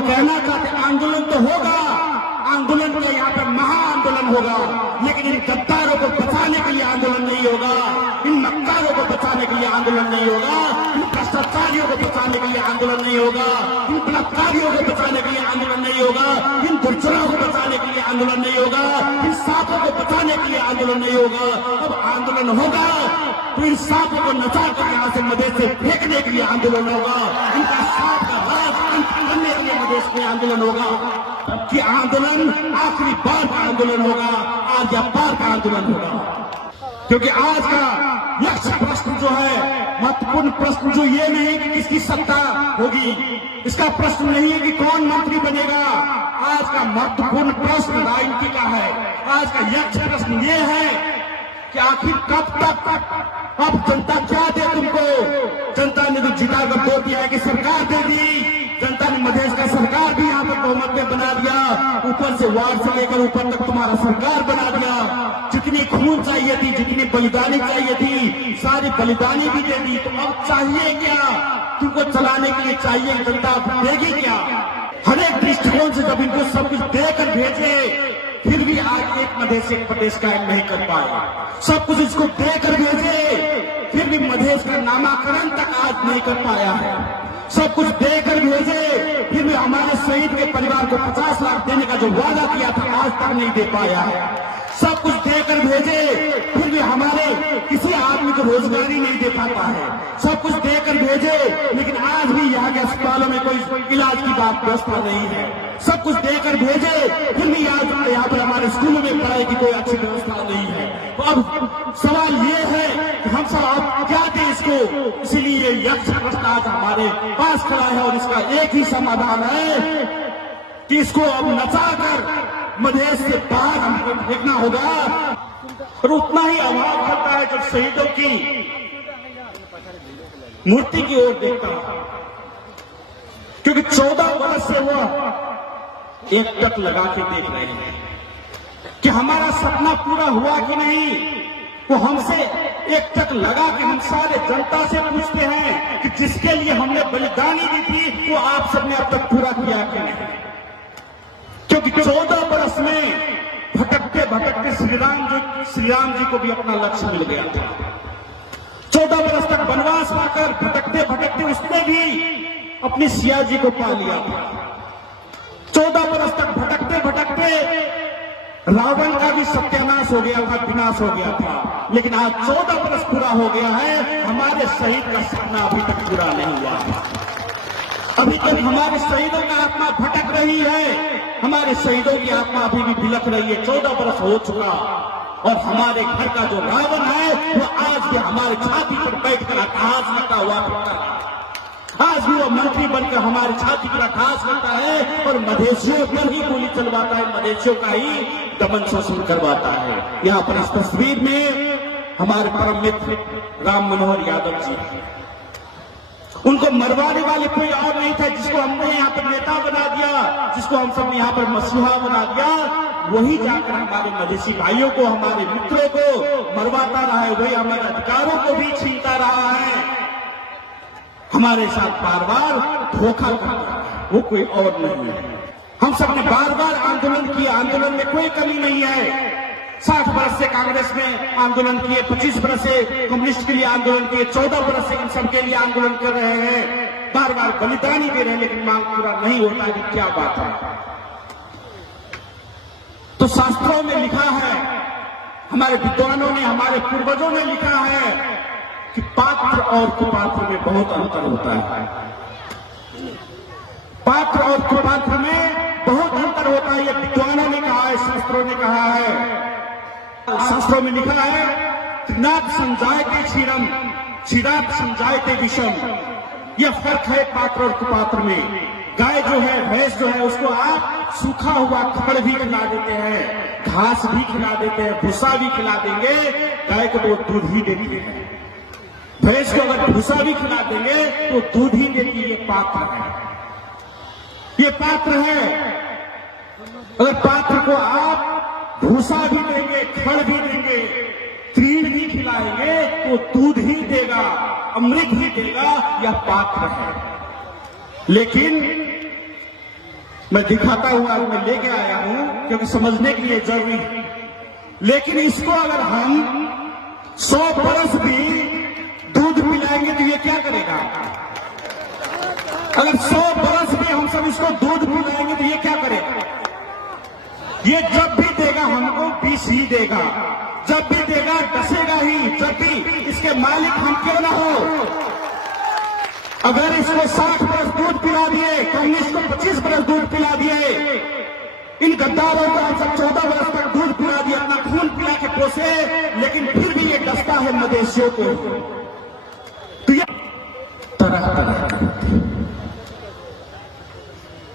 तो कहना चाहते आंदोलन तो होगा, आंदोलन का यहाँ पर महा आंदोलन होगा, लेकिन इन गद्दारों को बचाने के लिए आंदोलन नहीं होगा, इन मक्कारों को बचाने के लिए आंदोलन नहीं होगा, इन भ्रष्टाचारियों को बचाने के लिए आंदोलन नहीं होगा, इन बलात्कारियों को बचाने के लिए आंदोलन नहीं होगा, इन दुर्जनों को बचाने के लिए आंदोलन नहीं होगा, इन सांपों को बचाने के लिए आंदोलन नहीं होगा। अब आंदोलन होगा तो इन सांपों को नचा कर यहाँ से मधेश से फेंकने के लिए आंदोलन होगा, इनका सांप का राज करने के लिए मधेश में आंदोलन होगा। कि आंदोलन आखिरी बार का आंदोलन होगा, आज या पार का आंदोलन होगा, क्योंकि आज का लक्ष्य प्रश्न जो है, महत्वपूर्ण प्रश्न जो ये नहीं कि किसकी सत्ता होगी, इसका प्रश्न नहीं है कि कौन मंत्री बनेगा, आज का महत्वपूर्ण प्रश्न राजनीति का है। आज का लक्ष्य प्रश्न ये है कि आखिर कब तक अब जनता क्या दे तुमको। जनता ने तो जिता कर दो दिया कि सरकार दे दी, जनता ने मधेश का सरकार भी यहाँ पर बहुमत में बना दिया, ऊपर से वार्ड से लेकर ऊपर तक तुम्हारा सरकार बना दिया। जितनी खून चाहिए थी, जितनी बलिदानी चाहिए थी, सारी बलिदानी भी दे दी। तो अब चाहिए क्या तुमको चलाने के लिए? चाहिए जनता देगी क्या? हर एक दृष्टिकोण से जब इनको सब कुछ देकर भेजे, फिर भी आज एक मधेश एक प्रदेश कायम नहीं कर पाए। सब कुछ इसको देकर भेजे, फिर भी मधेश का नामाकरण तक आज नहीं कर पाया है। सब कुछ देकर भेजे, फिर भी हमारे शहीद के परिवार को 50 लाख देने का जो वादा किया था आज तक नहीं दे पाया है। सब कुछ देकर भेजे, फिर भी हमारे किसी आदमी को रोजगारी नहीं दे पाता है। सब कुछ देकर भेजे, लेकिन आज भी यहाँ के अस्पतालों में कोई इलाज की बात व्यवस्था नहीं है। सब कुछ देकर भेजे, फिर भी आज यहाँ पर हमारे स्कूलों में पढ़ाई की कोई अच्छी व्यवस्था नहीं है। तो अब सवाल ये है कि हम सब अब क्या दें इसको। इसीलिए ये यक्ष प्रश्न आज हमारे पास खड़ा है और इसका एक ही समाधान है कि इसको अब नचाकर मधेश से बाहर हमको फेंकना होगा। और उतना ही अभाव होता है जब शहीदों की मूर्ति की ओर देखता हूं, क्योंकि 14 वर्ष से वो एक टक लगा के देख रहे हैं कि हमारा सपना पूरा हुआ कि नहीं। वो हमसे एक टक लगा के हम सारे जनता से पूछते हैं कि जिसके लिए हमने बलिदानी दी थी वो आप सबने अब तक पूरा किया कि नहीं। क्योंकि 14 वर्ष में भटकते भटकते श्री राम जी को भी अपना लक्ष्य मिल गया था। 14 वर्ष तक वनवास पाकर भटकते भटकते उसने भी अपनी सिया जी को पा लिया था। 14 वर्ष तक भटकते भटकते रावण का भी सत्यानाश हो गया था, विनाश हो गया था। लेकिन आज 14 वर्ष पूरा हो गया है, हमारे शहीद का सपना अभी तक पूरा नहीं हुआ। अभी तक हमारे शहीदों का आत्मा भटक रही है, हमारे शहीदों की आत्मा अभी भी बिलख रही है। 14 वर्ष हो चुका और हमारे घर का जो रावण है वो आज भी हमारे छाती पर बैठकर आकाश करता हुआ फिरता है। आज भी वो मंत्री बनकर हमारी छाती पर आकाश करता है और मधेशियों पर ही गोली चलवाता है, मधेशियों का ही दमन शोषण करवाता है। यहाँ पर इस तस्वीर में हमारे परम मित्र राम मनोहर यादव जी, उनको मरवाने वाले कोई और नहीं था, जिसको हमने यहाँ पर नेता बना दिया, जिसको हम सब यहाँ पर मसीहा बना दिया, वही जाकर हमारे मधेसी भाइयों को, हमारे मित्रों को मरवाता रहा है, वही हमारे अधिकारों को भी छीनता रहा है, हमारे साथ बार बार धोखा करता है, वो कोई और नहीं है। हम सब ने बार बार आंदोलन किया, आंदोलन में कोई कमी नहीं है। 60 वर्ष से कांग्रेस में आंदोलन किए, 25 वर्ष से कम्युनिस्ट के लिए आंदोलन किए, 14 वर्ष से इन सबके लिए आंदोलन कर रहे हैं, बार बार बलिदानी दे रहे हैं, लेकिन मांग पूरा नहीं होता है। क्या बात है? तो शास्त्रों में लिखा है, हमारे विद्वानों ने, हमारे पूर्वजों ने लिखा है कि पात्र और कुपात्र में बहुत अंतर होता है। पात्र और कुपात्र में बहुत अंतर होता है, ये विद्वानों ने कहा है, शास्त्रों ने कहा है। शास्त्रों में लिखा है कि नाक संजायते क्षीरम, क्षीरात संजायते विषम। यह फर्क है पात्र और कुपात्र में। गाय जो है, भैंस जो है, उसको आप सूखा हुआ खड़ भी खिला देते हैं, घास भी खिला देते हैं, भूसा भी खिला देंगे, गाय को वो दूध ही देती है। भैंस को अगर भूसा भी खिला देंगे तो दूध ही देती है। ये पात्र है, ये पात्र है। अगर पात्र को आप भूसा भी देंगे, खड़ भी देंगे, तृण भी खिलाएंगे तो दूध ही देगा, अमृत ही देगा, यह पात्र है। लेकिन मैं दिखाता हूं, आज मैं लेके आया हूं क्योंकि समझने के लिए जरूरी है। लेकिन इसको अगर हम 100 बरस भी दूध पिलाएंगे तो ये क्या करेगा? अगर 100 बरस भी हम सब इसको दूध पिलाएंगे तो ये क्या करेगा? ये जब भी देगा हमको विष ही देगा, जब भी देगा डसेगा ही, जब भी इसके मालिक हम क्यों ना हो। अगर इसको 60 बरस दूध पिला दिए, कम्युनिस्ट को 25 बरस दूध पिला दिए, इन गद्दारों को हम सब 14 बरस तक दूध पिला दिया, अपना खून पिला के पोसे, लेकिन फिर भी ये डसता है मदेशियों को। तो ये तरह तरह के होते हैं,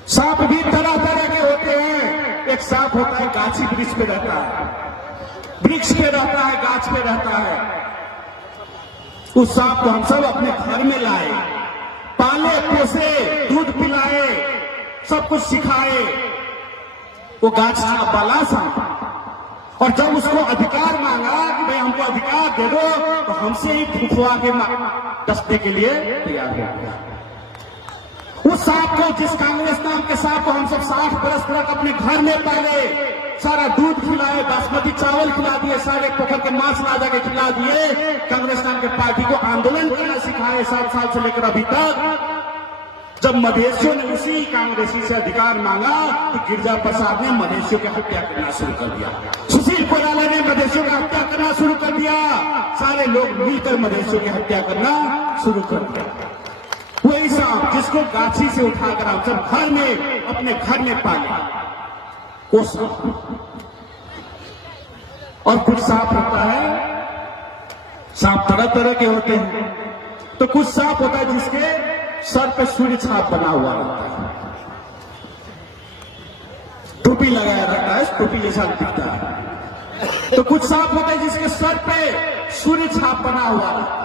सांप भी तरह तरह के होते हैं। एक सांप होता है गाछी वृक्ष पे रहता है, वृक्ष पे रहता है, गाछ पे रहता है। उस सांप को हम सब अपने घर में लाए, पाले पोसे, दूध पिलाए, सब कुछ सिखाए। वो गाछ था बला सांप, और जब उसको अधिकार मांगा कि भाई हमको अधिकार दे दो, तो हमसे ही फुफुआ के डसने के लिए तैयार हो गया। उस सांप को, जिस कांग्रेस नाम के सांप को हम सब 60 बरस तक अपने घर में पाले, सारा दूध खिलाए, बासमती चावल खिला दिए, सारे पोखर के मांस ला जाके खिला दिए, कांग्रेस नाम के पार्टी को आंदोलन करना सिखाए 7 साल से लेकर अभी तक। जब मधेशियों ने उसी कांग्रेसी से अधिकार मांगा तो गिरजा प्रसाद ने मधेशियों की हत्या करना शुरू कर दिया, सुशील कोइराला ने मधेशियों की हत्या करना शुरू कर दिया, सारे लोग मिलकर मधेशियों की हत्या करना शुरू कर दिया। वही सांप जिसको गाछी से उठाकर आप सब घर में, अपने घर में पाले, वो सांप। और कुछ सांप होता है, सांप तरह तरह के होते हैं। तो कुछ सांप होता है जिसके सर पे सूर्य छाप बना हुआ रहता है, टोपी लगाया रहता है, टोपी जैसा दिखता है। तो कुछ सांप होता है जिसके सर पे सूर्य छाप बना हुआ रहता है।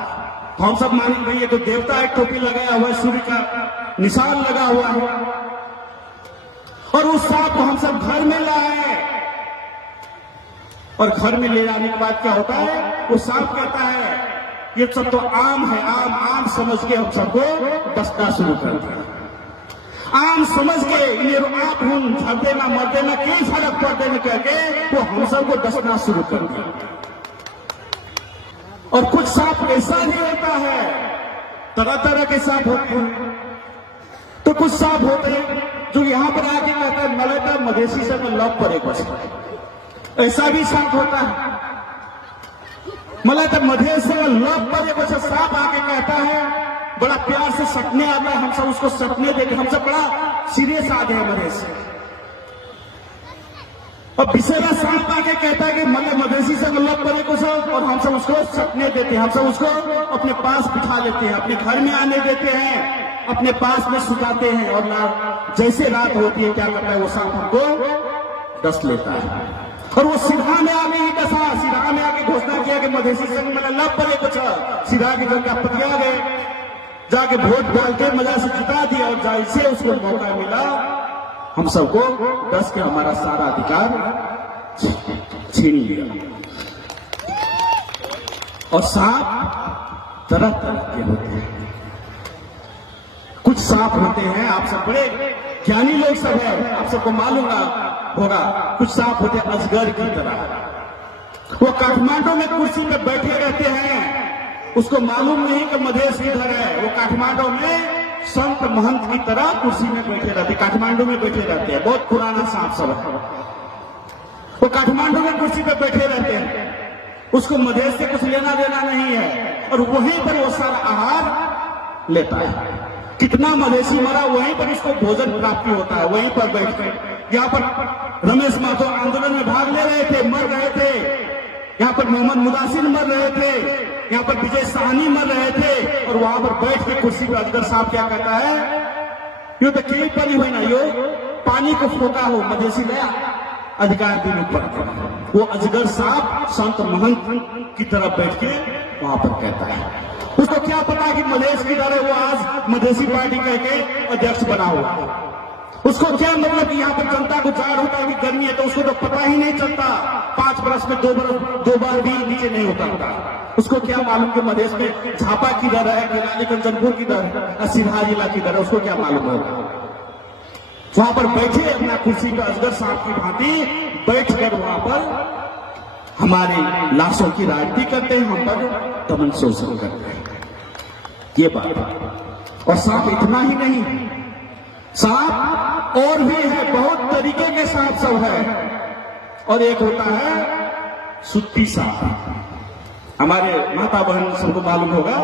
तो हम सब मानेंगे भाई ये तो देवता है, टोपी लगाया हुआ है, सूर्य का निशान लगा हुआ है। और उस सांप को हम सब घर में लाए, और घर में ले जाने के बाद क्या होता है, वो सांप कहता है ये सब तो आम है, आम आम समझ के हम सबको डसना शुरू कर दिया। आम समझ के ये आप हूं, झड़ देना मर देना कई फर्क पड़ देने करके वो हम सबको डसना शुरू कर दिया। और कुछ सांप ऐसा ही होता है, तरह तरह के सांप होते हैं। तो कुछ सांप होते हैं जो यहां पर आके कहता है मलेटा मधेसी से मैं लव पड़े बस, ऐसा भी सांप होता है। मलेटा मधेश से लव पड़े बस सांप आके कहता है, बड़ा प्यार से सपने आता है, हम सब उसको सपने देते, हम सब बड़ा सीरियस आ गए मधेश से। और बिसेरा सांप आके कहता है कि मधेसी से लव पड़े को सब, और हम सब उसको सपने देते हैं, हम सब उसको अपने पास बिठा लेते हैं, अपने घर में आने देते हैं, अपने पास में सुताते हैं। और जैसे रात होती है क्या करता है वो सांप हमको डस लेता है। और वो सिरहा में आके ही डसा, सिरहा में आके घोषणा किया कि मधेसी संघ में लव पड़े कुछ। सिरहा के जनता पतिया गए, जाके वोट डाल के मजा से जिता दिया, और जैसे उसको मौका मिला हम सबको डस के हमारा सारा अधिकार छीन लिया। और सांप तरह तरह के होते हैं। कुछ सांप होते हैं, आप सब बड़े ज्ञानी लोग सब हैं, आप सबको मालूम होगा, कुछ सांप होते हैं अजगर की तरह। वो काठमांडू में कुर्सी पे बैठे रहते हैं, उसको मालूम नहीं कि मधेश किधर है। वो काठमांडू में संत महंत की तरह कुर्सी में बैठे रहते, काठमांडू में बैठे रहते हैं। बहुत पुराना सांप सब है, वो काठमांडू में कुर्सी पे बैठे रहते हैं, उसको मधेश से कुछ लेना देना नहीं है, और वहीं पर वो सारा आहार लेता है। कितना मधेसी मरा वहीं पर इसको भोजन प्राप्ति होता है, वहीं पर बैठ कर। यहाँ पर रमेश माधव आंदोलन में भाग ले रहे थे, मर रहे थे, यहाँ पर मोहम्मद मुदासिर मर रहे थे, यहाँ पर विजय साहनी मर रहे थे, और वहां पर बैठ के कुर्सी पर अजगर साहब क्या कहता है, यो तो कहीं पर ही हुई ना, यो पानी को फोका हो मधेसी गया अधिकार दिन ऊपर। वो अजगर साहब संत महंत की तरफ बैठ के वहां पर कहता है। उसको क्या पता कि मधेश की तरह वो आज मधेसी पार्टी कह के अध्यक्ष बना हुआ। उसको क्या मतलब कि यहाँ पर जनता को जाड़ होता है कि गर्मी है, तो उसको तो पता ही नहीं चलता। 5 बरस में 2 बार भी नीचे नहीं होता। उसको क्या मालूम कि मधेश में झापा किधर है, गिलानी कंचनपुर किधर है, सिरहा जिला किधर है, उसको क्या मालूम होगा। वहां पर बैठे अपना कुर्सी पर अजगर साहब की भांति बैठकर वहां पर हमारी लाशों की राजनीति करते हैं, हम पर दमन शोषण करते हैं। ये बात। और सांप इतना ही नहीं, सांप और भी है, बहुत तरीके के सांप सब है। और एक होता है सुत्ती सांप। हमारे माता बहन सबको मालूम होगा,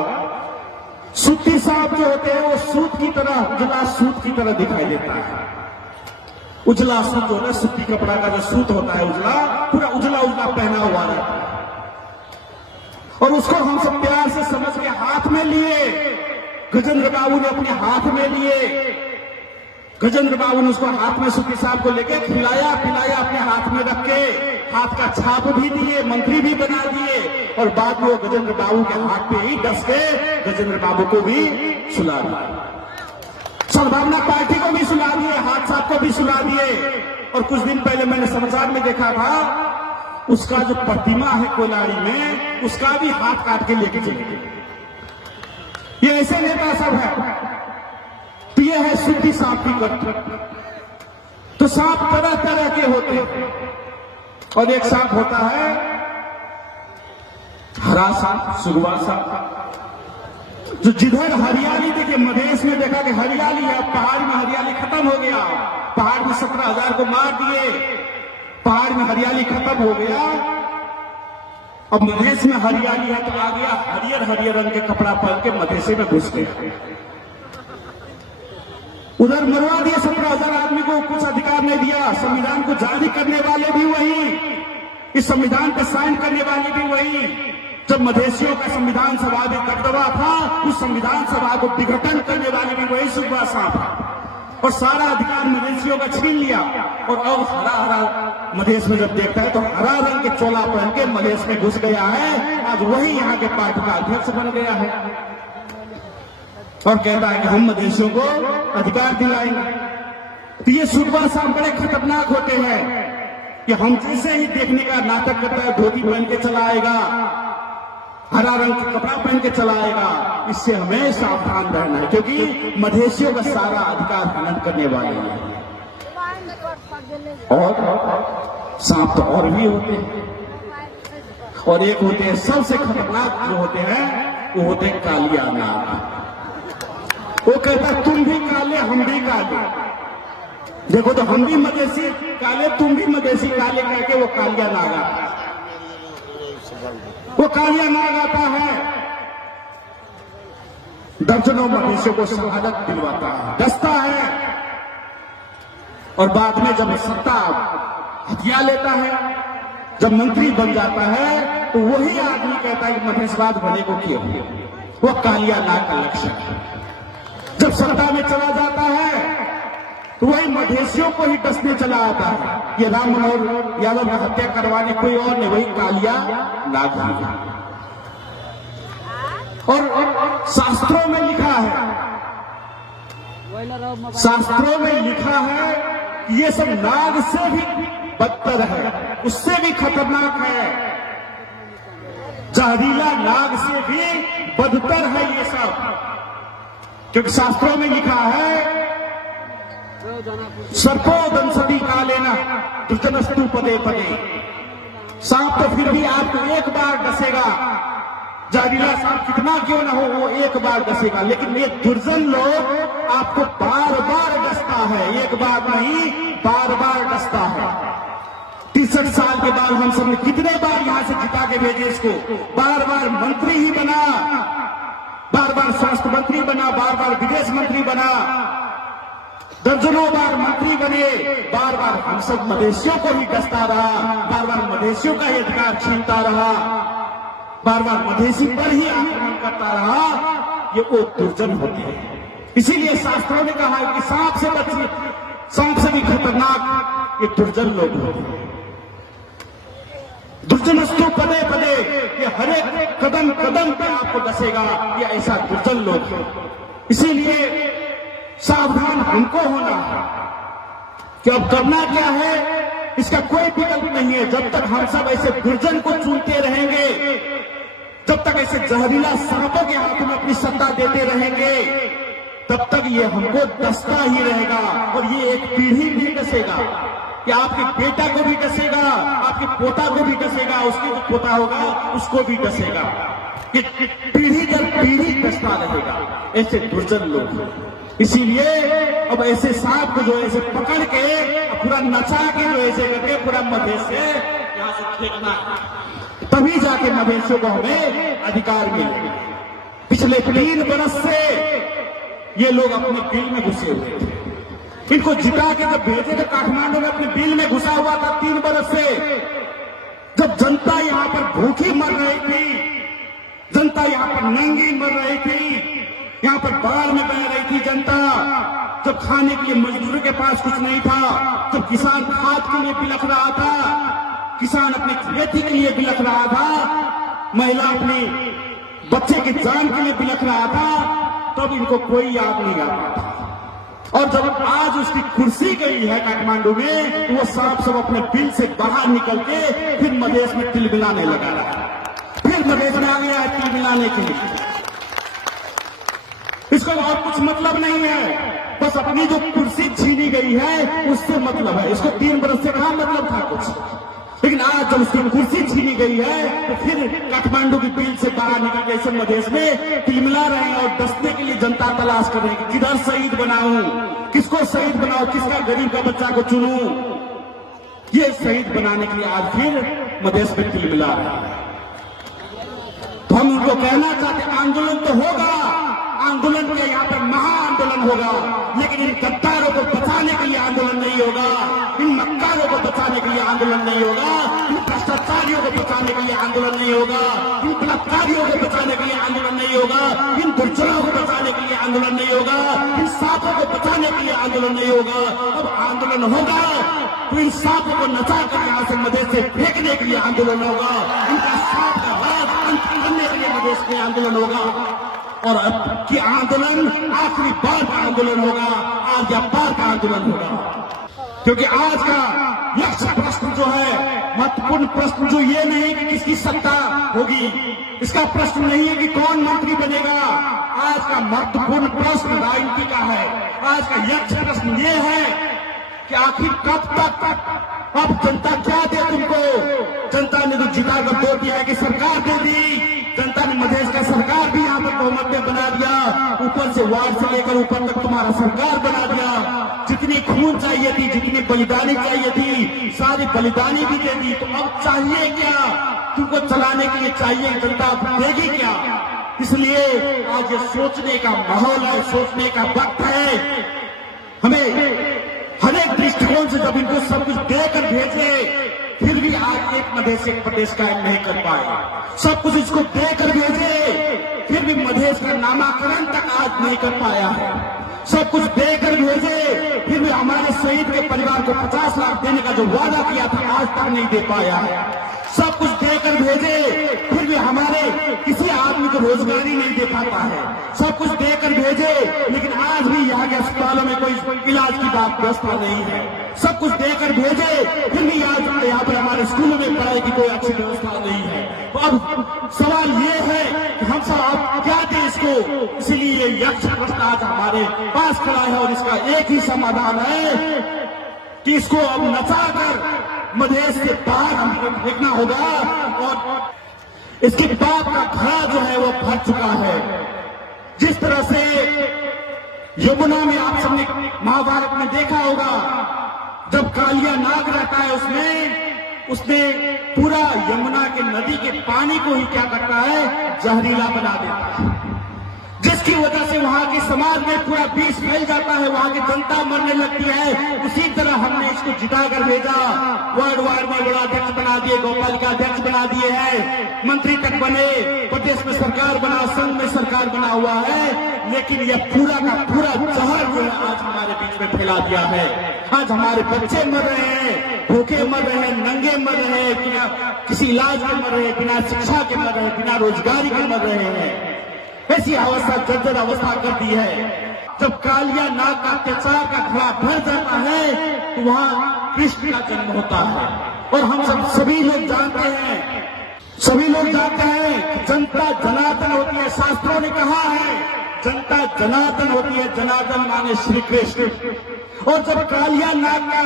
सुत्ती सांप जो होते हैं वो सूत की तरह, उजला सूत की तरह दिखाई देता है। उजला सूत जो है, सूती कपड़ा का जो सूत होता है उजला, पूरा उजला उजला पहना हुआ रहता है। और उसको हम सब प्यार से समझ के हाथ में लिए, गजेंद्र बाबू ने अपने हाथ में लिए। गजेंद्र बाबू ने उसको हाथ में सूती सांप को लेके खिलाया पिलाया, अपने हाथ में रख के हाथ का छाप भी दिए, मंत्री भी बना दिए। और बाद में वो गजेंद्र बाबू के हाथ पे ही डस के गजेंद्र बाबू को भी सुला दिया, सद्भावना पार्टी को भी सुला दिए, हाथ साहब को भी सुला दिए। और कुछ दिन पहले मैंने समाचार में देखा था, उसका जो प्रतिमा है कोलारी में, उसका भी हाथ काट के लेके चले गए। ये ऐसे नेता सब है। तो ये है सुत्ती सांप की कट। तो सांप तरह तरह के होते हैं। और एक सांप होता है हरा सांप, सुगवा सांप, जो जिधर हरियाली, देखिए मधेश में देखा कि हरियाली है, पहाड़ में हरियाली खत्म हो गया, पहाड़ में 17,000 को मार दिए, पहाड़ में हरियाली खत्म हो गया। अब मधेश में हरियाली है तो आ गया हरियर हरियर रंग के कपड़ा पहन के मधेशे में घुस गया। उधर मरवा दिया 17,000 आदमी को, कुछ अधिकार नहीं दिया। संविधान को जारी करने वाले भी वही, इस संविधान पे साइन करने वाले भी वही। जब मधेशियों का संविधान सभा में दबदबा था, उस संविधान सभा को विघटन करने वाले भी वही सुगवा सांप। और सारा अधिकार मधेशियों का छीन लिया। और अब हरा हरा मधेश में जब देखता है तो हरा रंग के चोला पहन के मधेश में घुस गया है। आज वही यहाँ के पार्टी का अध्यक्ष बन गया है और कहता है कि हम मधेशियों को अधिकार दिलाएंगे। तो ये सुगवा सांप बड़े खतरनाक होते हैं कि हम जैसे ही देखने का नाटक करता है, धोती पहन के चला आएगा, हरा रंग का कपड़ा पहन के चला आएगा। इससे हमें सावधान रहना है, क्योंकि मधेशियों का सारा अधिकार हनन करने वाले हैं। और सांप तो और भी होते हैं। और एक होते हैं सबसे खतरनाक जो होते हैं, वो होते हैं कालिया नाग। वो कहता है तुम भी काले हम भी काले, देखो तो हम भी मधेसी काले तुम भी मधेसी काले, करके वो कालिया नाग आता है। वो कालिया नाग आता है, दर्जनों मधेशियों को शहादत दिलवाता है, डसता है। और बाद में जब सत्ता हथिया लेता है, जब मंत्री बन जाता है, तो वही आदमी कहता है कि मधेशवाद बने को क्यों। वो कालिया नाग का लक्ष्य है। जब सत्ता में चला जाता है तो वही मधेशियों को ही डसने चला आता है। ये राम मनोहर यादव की हत्या करवाने कोई और नहीं, वही कालिया नाग है। और शास्त्रों में लिखा है, शास्त्रों में लिखा है कि ये सब नाग से भी बदतर है, उससे भी खतरनाक है, जहरीला नाग से भी बदतर है ये सब। क्योंकि शास्त्रों में लिखा है सर्पो दंसति कालेन दुर्जनस्तु पदे पदे। सांप तो फिर भी आपको एक बार डसेगा, जहरीला सांप कितना क्यों ना हो वो एक बार डसेगा, लेकिन ये दुर्जन लोग आपको बार बार डसता है, एक बार नहीं बार बार डसता है। 63 साल के बाद हम सब ने कितने बार यहां से जिता के भेजे इसको, बार बार मंत्री ही बना, बार बार स्वास्थ्य मंत्री बना, बार बार विदेश मंत्री बना, दर्जनों बार मंत्री बने, बार बार हम सब मधेशियों को ही डसता रहा, बार बार मधेशियों का ही अधिकार छीनता रहा, बार बार मधेशी पर ही आक्रमण करता रहा। ये वो दुर्जन होते हैं। इसीलिए शास्त्रों ने कहा है कि सांप से बचिए, सांप से भी खतरनाक ये दुर्जन लोग होते हैं। दुर्जनस्तु पदे पदे, ये हर एक कदम कदम पे आपको डसेगा, ये ऐसा दुर्जन लोग है। इसीलिए सावधान हमको होना है कि अब करना क्या है, इसका कोई विकल्प नहीं है। जब तक हम सब ऐसे दुर्जन को चुनते रहेंगे, जब तक ऐसे जहरीला सांपों के हाथ में अपनी सत्ता देते रहेंगे, तब तक ये हमको डसता ही रहेगा और ये एक पीढ़ी भी डसेगा कि आपके बेटा को भी डसेगा, आपके पोता को भी डसेगा, उसके जो पोता होगा उसको भी डसेगा, कि पीढ़ी दर पीढ़ी डसता रहेगा ऐसे दुर्जन लोग। इसीलिए अब ऐसे सांप को जो ऐसे पकड़ के पूरा नचा के जो ऐसे करके पूरा मवेशी यहां से फेंकना, तभी जाके मवेशियों को हमें अधिकार मिले। पिछले 3 बरस से ये लोग अपने दिल में घुसे हुए थे। इनको जिता के जब भेजे थे काठमांडू में, अपने दिल में घुसा हुआ था 3 बरस से। जब जनता यहां पर भूखी मर रही थी, जनता यहां पर नंगी मर रही थी, यहां पर बाढ़ में बह रही थी जनता, जब खाने के लिए मजदूरों के पास कुछ नहीं था, जब किसान खाद के लिए बिलख रहा था, किसान अपनी खेती के लिए बिलख रहा था, महिला अपनी बच्चे की जान के लिए बिलख रहा था, तब इनको कोई याद नहीं आता था। और जब आज उसकी कुर्सी गई है काठमांडू में, तो वो सांप सब अपने बिल से बाहर निकल के फिर मधेश में तिल मिलाने लगा रहा है, फिर मधेश में आ गया है तिल मिलाने के लिए। इसको और कुछ मतलब नहीं है, बस अपनी जो कुर्सी छीनी गई है उससे मतलब है। इसको 3 बरस से कहां मतलब था कुछ, लेकिन आज जब उसकी कुर्सी छीनी गई है तो फिर काठमांडू की बिल से बाहर निकल के ऐसे मधेश में तिलमिला रहे हैं और डसने के लिए जनता तलाश कर रही है कि किधर शहीद बनाऊं, किसको शहीद बनाऊं, किसका गरीब का बच्चा को चुनूं। ये शहीद बनाने के लिए आज फिर मधेश में तिलमिला रहे हैं। तो हम उनको कहना चाहते, आंदोलन तो होगा, आंदोलन के यहाँ पर महाआंदोलन होगा, लेकिन इन गद्दारों को बचाने के लिए आंदोलन नहीं होगा, इन मक्कारों को बचाने के लिए आंदोलन नहीं होगा, इन भ्रष्टाचारियों को बचाने के लिए आंदोलन नहीं होगा, इन बलात्कारियों को बचाने के लिए आंदोलन नहीं होगा, इन दुर्जनों को बचाने के लिए आंदोलन नहीं होगा, इन सांपों को बचाने के लिए आंदोलन नहीं होगा। अब आंदोलन होगा तो इन सांपों को नचा कर यहाँ से मधेश से फेंकने के लिए आंदोलन होगा, इनका सांप का हाथ अंत करने के लिए मधेश में आंदोलन होगा। और अब की आंदोलन आखिरी बार का आंदोलन होगा, आज या बार का आंदोलन होगा, क्योंकि आज का लक्ष्य प्रश्न जो है, महत्वपूर्ण प्रश्न जो ये नहीं कि किसकी सत्ता होगी, इसका प्रश्न नहीं है कि कौन मंत्री बनेगा, आज का महत्वपूर्ण प्रश्न राजनीति का है। आज का लक्ष्य प्रश्न ये है कि आखिर कब तक अब जनता क्या दे तुमको। जनता ने तो जिता कर दो दिया है कि सरकार दे दी, जनता ने मधेश का सरकार भी यहाँ पर बहुमत में बना दिया, ऊपर से वार्ड से लेकर ऊपर तक तुम्हारा सरकार बना दिया। जितनी खून चाहिए थी, जितनी बलिदानी चाहिए थी, सारी बलिदानी भी दे दी। तो अब चाहिए क्या तुमको चलाने के लिए, चाहिए जनता देगी क्या। इसलिए आज ये सोचने का माहौल है, सोचने का वक्त है। हमें हर एक दृष्टिकोण से जब इनको सब कुछ देकर भेजे, फिर भी आज एक मधेश एक प्रदेश कायम नहीं कर पाए। सब कुछ इसको देकर भेजे, फिर भी मधेश का नामाकरण तक आज नहीं कर पाया है। सब कुछ देकर भेजे, फिर भी हमारे शहीद के परिवार को 50 लाख देने का जो वादा किया था आज तक नहीं दे पाया है। सब कुछ देकर भेजे, फिर भी हमारे किसी आदमी को रोजगारी नहीं दे पाता है। सब कुछ देकर भेजे, लेकिन आज भी यहाँ के अस्पतालों में कोई इलाज की बात व्यवस्था नहीं है। सब कुछ देकर भेजे, फिर भी आज यहाँ पर हमारे स्कूलों में पढ़ाई की कोई अच्छी व्यवस्था नहीं है। तो अब सवाल ये है कि हम सब आप क्या दें इसको। इसीलिए ये यक्ष प्रश्न आज हमारे पास खड़ा है और इसका एक ही समाधान है कि इसको अब नचाकर मधेश से बाहर हमको फेंकना होगा। और इसके बाद का घड़ा जो है वो भर चुका है। जिस तरह से यमुना में आप सबने महाभारत में देखा होगा, जब कालिया नाग रहता है उसने पूरा यमुना के नदी के पानी को ही क्या करता है, जहरीला बना देता है, जिसकी वजह से वहां के समाज में पूरा विष फैल जाता है, वहां की जनता मरने लगती है। उसी तरह हमने इसको जिताकर भेजा, वार्ड में बड़ा अध्यक्ष बना दिए, गोपाल का अध्यक्ष बना दिए हैं, मंत्री तक बने, प्रदेश में सरकार बना, संघ में सरकार बना हुआ है। लेकिन यह पूरा का पूरा जहर जो है आज हमारे बीच में फैला दिया है। आज हमारे बच्चे मर रहे हैं, भूखे मर रहे हैं, नंगे मर रहे हैं, बिना किसी इलाज के मर रहे हैं, बिना शिक्षा के मर रहे हैं, बिना रोजगारी के मर रहे हैं। ऐसी अवस्था जर्जर अवस्था कर दी है। जब कालिया नाग का अत्याचार का घड़ा भर जाता है तो वहां कृष्ण का जन्म होता है। और हम सभी लोग जानते हैं कि जनता जनार्दन होती है। शास्त्रों ने कहा है जनता जनार्दन होती है, जनार्दन माने श्री कृष्ण। और जब कालिया नाग का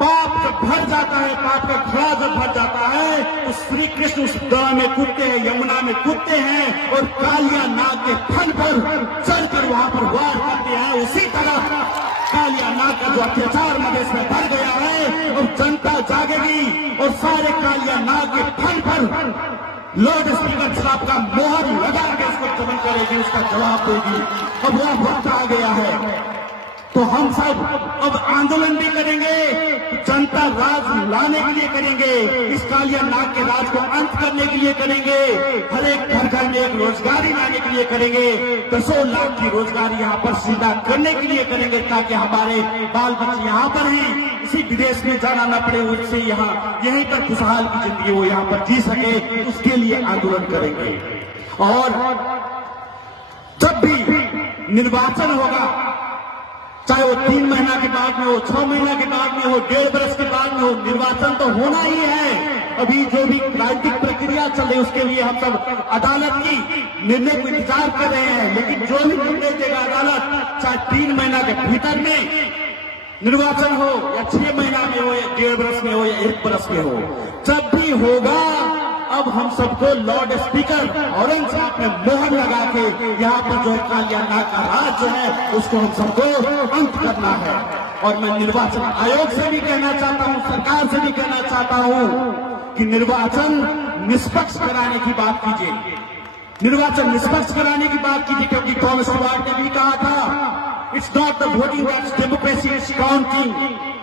पाप जब भर जाता है, पाप का घड़ा जब भर जाता है, तो श्री कृष्ण उस दवा में कूदते हैं, यमुना में कूदते हैं और कालिया नाग के फन पर चढ़कर वहां पर वार करते हैं। उसी तरह कालिया नाग का जो अत्याचार मधेश में बढ़ गया है, और जनता जागेगी और सारे कालिया नाग के फन पर लॉर्ड स्पीकर साहब का मोहर लगा के इसको दमन करेगी, उसका जवाब देगी। अब वह वक्त आ गया है तो हम सब अब आंदोलन भी करेंगे, जनता राज लाने के लिए करेंगे, इस कालिया नाग के राज को अंत करने के लिए करेंगे, हर एक घर घर में एक रोजगारी लाने के लिए करेंगे, 10 लाख की रोजगारी यहाँ पर सीधा करने के लिए करेंगे, ताकि हमारे बाल बच्चे यहाँ पर ही किसी विदेश में जाना न पड़े, उससे यहाँ यहीं पर खुशहाल की जिंदगी वो यहाँ पर जी सके, उसके लिए आंदोलन करेंगे। और जब भी निर्वाचन होगा, चाहे वो 3 महीना के बाद में हो, 6 महीना के बाद में हो, 1.5 वर्ष के बाद में हो, निर्वाचन तो होना ही है। अभी जो भी राजनीतिक प्रक्रिया चल रही है उसके लिए हम सब अदालत की निर्णय को इंतजार कर रहे हैं, लेकिन जो भी निर्णय देगा अदालत, चाहे 3 महीना के भीतर में निर्वाचन हो या 6 महीना में हो या 1.5 वर्ष में हो या 1 वर्ष में हो, जब भी होगा अब हम सबको लॉर्ड स्पीकर औरंगजेब में मोहर लगा के यहाँ पर जो कालिया नाग का राज जो है उसको हम सबको अंत करना है। और मैं निर्वाचन आयोग से भी कहना चाहता हूँ, सरकार से भी कहना चाहता हूँ कि निर्वाचन निष्पक्ष कराने की बात कीजिए, निर्वाचन निष्पक्ष कराने की बात कीजिए, क्योंकि थॉमस हॉवर्ड ने भी कहा था, it's not the voting that's democracy, it's counting.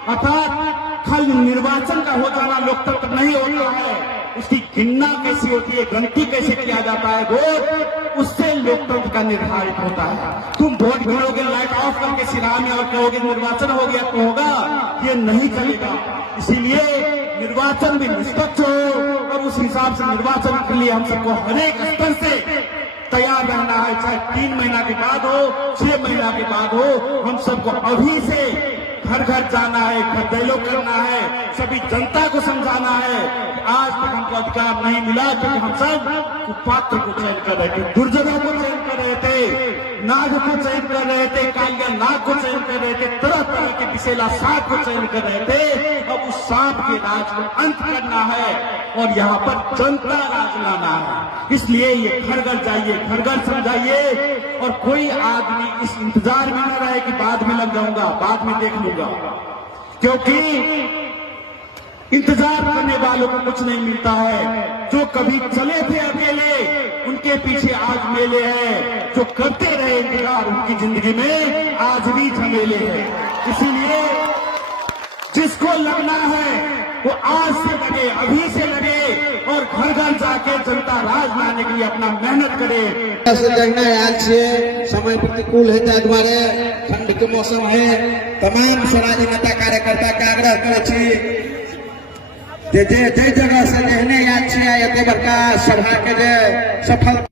अर्थात खाली निर्वाचन का हो जाना लोकतंत्र नहीं होता है, उसकी गिनना कैसी होती है, गिनती कैसे किया जाता है वोट, उससे लोकतंत्र का निर्धारित होता है। तुम वोट गिनोगे, लाइट ऑफ करके सिरा में और कहोगे निर्वाचन हो गया तो होगा, ये नहीं चलेगा। इसीलिए निर्वाचन भी निष्पक्ष हो और उस हिसाब से निर्वाचन के लिए हम सबको हर एक स्तर से तैयार रहना है, चाहे 3 महीना के बाद हो, 6 महीना के बाद हो, हम सबको अभी से घर घर जाना है, घर डायलॉग करना है, सभी जनता को समझाना है कि आज तक हमको अधिकार नहीं मिला, क्योंकि हम सब कुपात्र को चयन कर रहे थे, दुर्जनों को चयन कर रहे थे, नाग को चयन कर रहे थे, कालिया नाग को चयन कर रहे थे, तरह तरह के विषैला सांप को चयन कर रहे थे। अब उस सांप के राज को अंत करना है और यहाँ पर जनता राज लाना है। इसलिए ये घर घर जाइए, घर घर समझाइए, और कोई आदमी इस इंतजार में न रहे कि बाद में लग जाऊंगा, बाद में देख लूंगा, क्योंकि इंतजार करने वालों को कुछ नहीं मिलता है। जो कभी चले थे अकेले, उनके पीछे आज मेले हैं, जो करते रहे इंतजार उनकी जिंदगी में आज भी झमेले हैं। इसीलिए जिसको लगना है वो आज से लगे, अभी से लगे, और घर घर जाके जनता राज लाने के लिए अपना मेहनत करे। समय प्रतिकूल है, ताहि दुआरे ठंड के मौसम है, तमाम स्वराज्य नेता कार्यकर्ता के आग्रह करे जे जगह से कहने आयल छियै, एते बड़का सभा के सफल